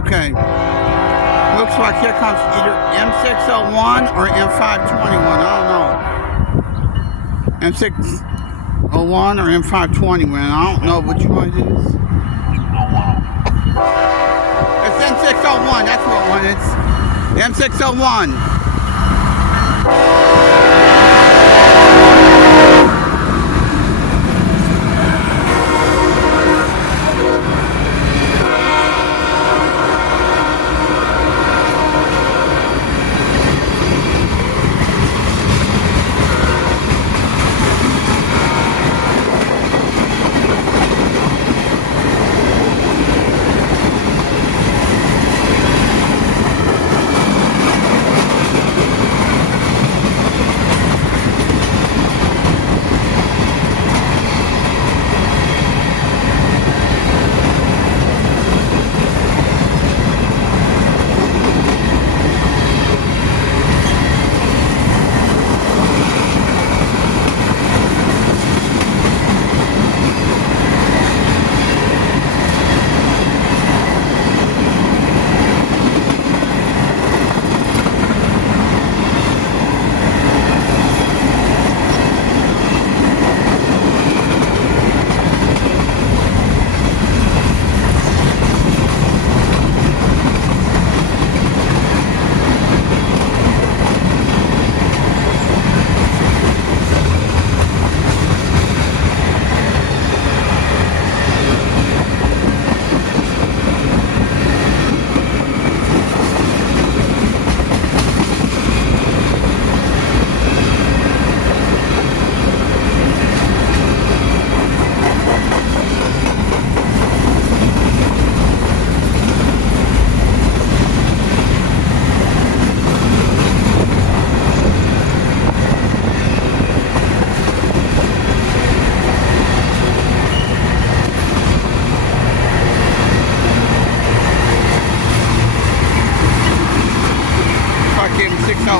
Okay. Looks like here comes either M601 or M521. I don't know. M601 or M521. I don't know which one it is. It's M601. That's what one is. M601.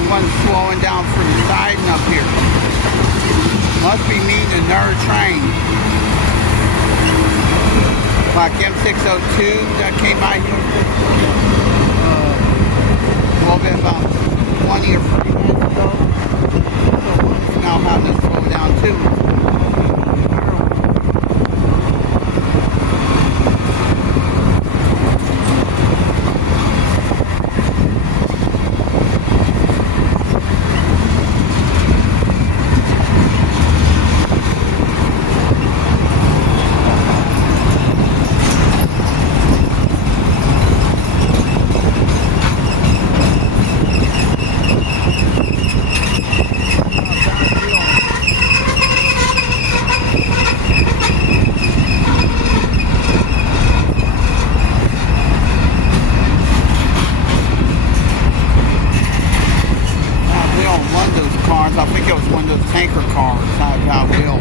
One slowing down from the siding up here. Must be meeting another train. Like M602 that came by here. A little bit about 20 or 30 minutes ago. So it's now having to slow down too. I think it was one of those tanker cars, high wheel.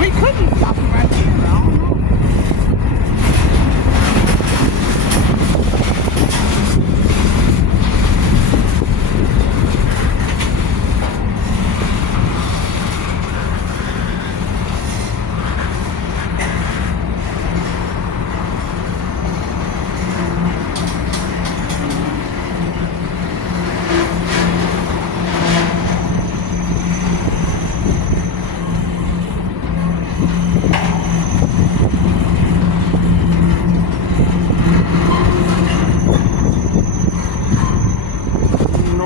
We couldn't stop him right here, I don't know.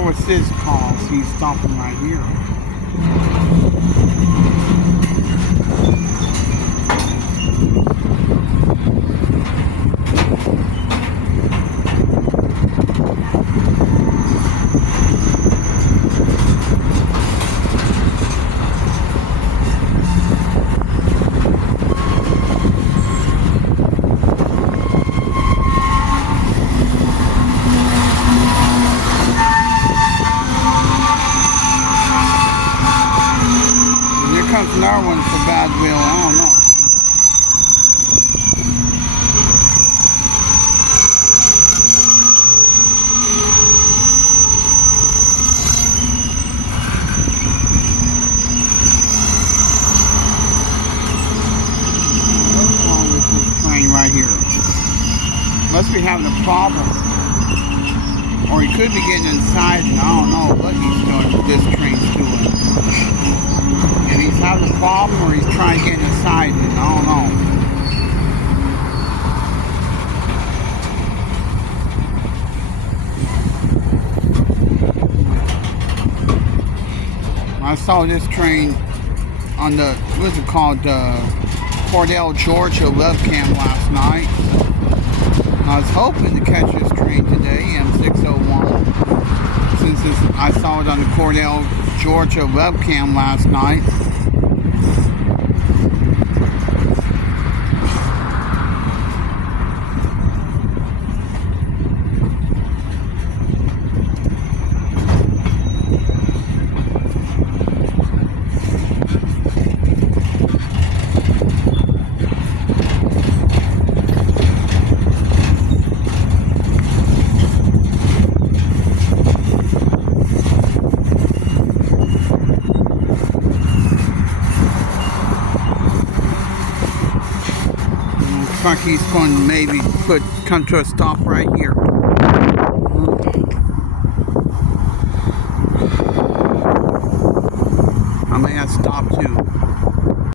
What's this cause? He's stopping right here. Must be having a problem. Or he could be getting inside, and I don't know what he's doing, what this train's doing. And he's having a problem, or he's trying to get inside, and I don't know. I saw this train on the, what's it called, Cordell, Georgia webcam last night. I was hoping to catch this train today, M601, since I saw it on the Cordell, Georgia webcam last night. Looks like he's going to maybe come to a stop right here.